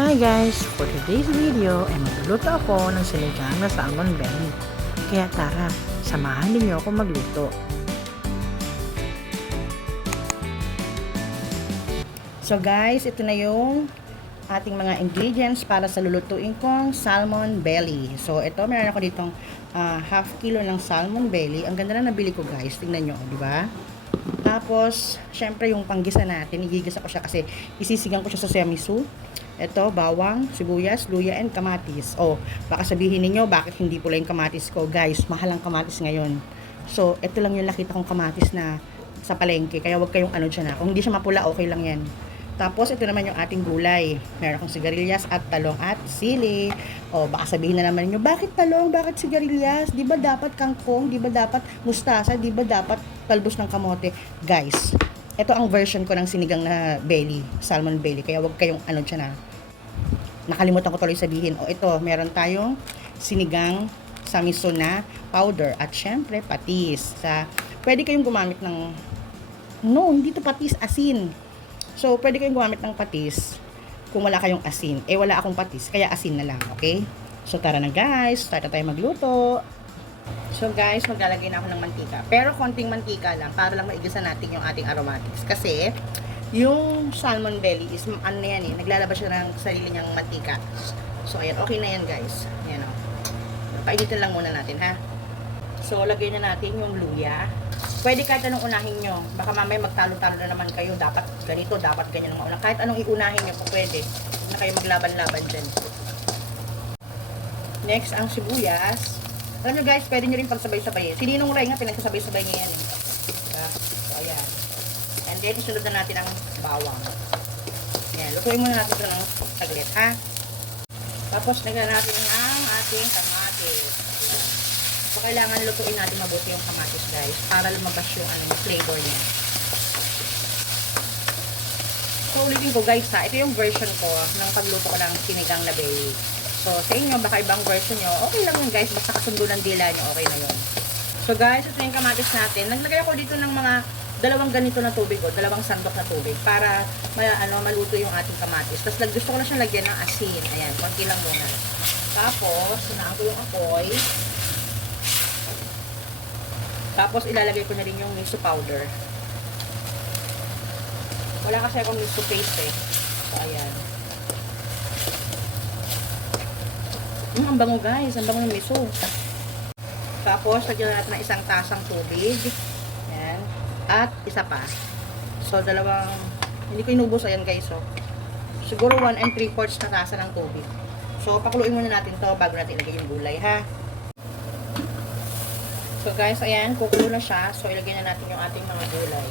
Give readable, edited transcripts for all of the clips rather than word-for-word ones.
Hi guys! For today's video ay magluluto ako ng sinigang na salmon belly. Kaya tara, samahan niyo ako magluto. So guys, ito na yung ating mga ingredients para sa lulutuin kong salmon belly. So ito, meron ako ditong half kilo ng salmon belly. Ang ganda na nabili ko guys, tingnan nyo, di ba? Tapos, syempre yung panggisa natin, igigisa ko siya kasi isisigang ko siya sa semisu. Ito, bawang, sibuyas, luya, and kamatis. Oh, baka sabihin niyo bakit hindi pula yung kamatis ko? Guys, mahal ang kamatis ngayon. So, ito lang yung nakita kong kamatis na sa palengke. Kaya wag kayong ano dyan na. Kung hindi siya mapula, okay lang yan. Tapos, ito naman yung ating gulay. Meron akong sigarilyas at talong at sili. O, baka sabihin na naman niyo, bakit talong? Bakit sigarilyas? Di ba dapat kangkong? Di ba dapat mustasa? Di ba dapat talbos ng kamote? Guys, ito ang version ko ng sinigang na belly, salmon belly. Kaya wag kayong ano dyan na. Nakalimutan ko tuloy sabihin. O, ito, meron tayong sinigang sa miso na powder. At syempre, patis. Pwede kayong gumamit ng, no, hindi to patis, asin. So, pwede kayong gumamit ng patis kung wala kayong asin. Eh, wala akong patis, kaya asin na lang, okay? So, tara na guys, start na tayo magluto. So guys, maglalagay na ako ng mantika. Pero konting mantika lang, para lang maigisa natin yung ating aromatics. Kasi, yung salmon belly is, ano na yan eh, naglalabas siya ng sarili niyang mantika. So, ayan, okay na yan guys. Ayan o. Painitin lang muna natin, ha? So, lagay na natin yung luya. Pwede kahit anong unahin nyo. Baka mamaya magtalo-talo na naman kayo. Dapat ganito, dapat ganyan ang mauna. Kahit anong iunahin nyo po pwede. Huwag na kayo maglaban-laban dyan. Next, ang sibuyas. Alam nyo guys, pwede nyo rin pagsabay-sabay. Si Ninong Ray nga, pinagsabay-sabay niya yan. Diba? So, ayan. And then, isunod na natin ang bawang. Ayan, lutuin muna natin ito ng saglit, ha? Tapos, lagyan natin ang ating kamatis. Ayan. So, kailangan lutuin natin mabuti yung kamatis, guys, para lumabas yung flavor niya. So, ulitin ko, guys, ha? Ito yung version ko ng pagluto ko ng sinigang na belly. So, sa inyo, baka ibang version nyo, okay lang yun guys, basta kasundo ng dila nyo, okay na yun. So guys, ito yung kamatis natin. Naglagay ako dito ng mga dalawang ganito na tubig, o dalawang sandok na tubig, para maluto yung ating kamatis. Tapos gusto ko na siyang lagyan ng asin. Ayan, konti lang muna. Tapos, sinaan ko yung apoy. Tapos, ilalagay ko na rin yung miso powder. Wala kasi akong miso paste eh. So, ayan. Ang bango guys, ang bango ng miso. Tapos, lagyan natin ng isang tasang tubig. Ayan. At isa pa. So, dalawang, hindi ko inubos, ayan guys. So, siguro 1 3/4 na tasa ng tubig. So, pakuluin muna natin to bago natin ilagay yung gulay, ha. So, guys, ayan, kukulo na siya. So, ilagay na natin yung ating mga gulay.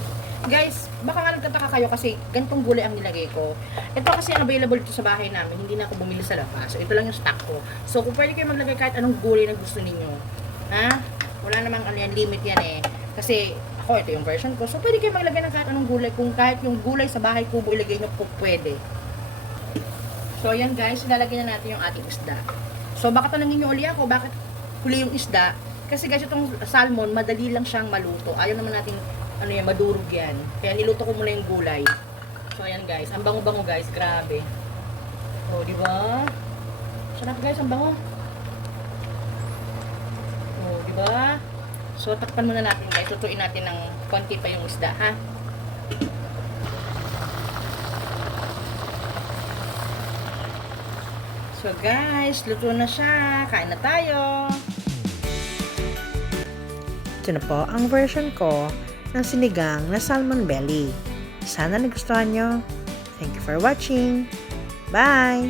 Guys, baka nga nagtataka kayo kasi ganitong gulay ang nilagay ko. Ito kasi available dito sa bahay namin. Hindi na ako bumili sa labas. So, ito lang yung stock ko. So, kung pwede kayo maglagay kahit anong gulay na gusto ninyo. Ha? Wala namang limit yan eh. Kasi, ako, ito yung version ko. So, pwede kayo maglagay ng kahit anong gulay. Kung kahit yung gulay sa bahay kubo ilagay nyo po, pwede. So, ayan guys, ilalagay na natin yung ating isda. So, baka tanongin nyo uli ako, bakit huli yung isda? Kasi guys, itong salmon, madali lang siyang maluto. Ayaw naman natin madurog yan. Kaya niluto ko muna yung gulay. So, ayan guys. Ang bango-bango guys. Grabe. O, diba? Sarap guys, ang bango. O, diba? So, takpan muna natin guys. Lutuin natin ng konti pa yung isda, ha? So, guys, luto na siya. Kain na tayo. Ito na po ang version ko ng sinigang na salmon belly. Sana nagustuhan nyo. Thank you for watching. Bye!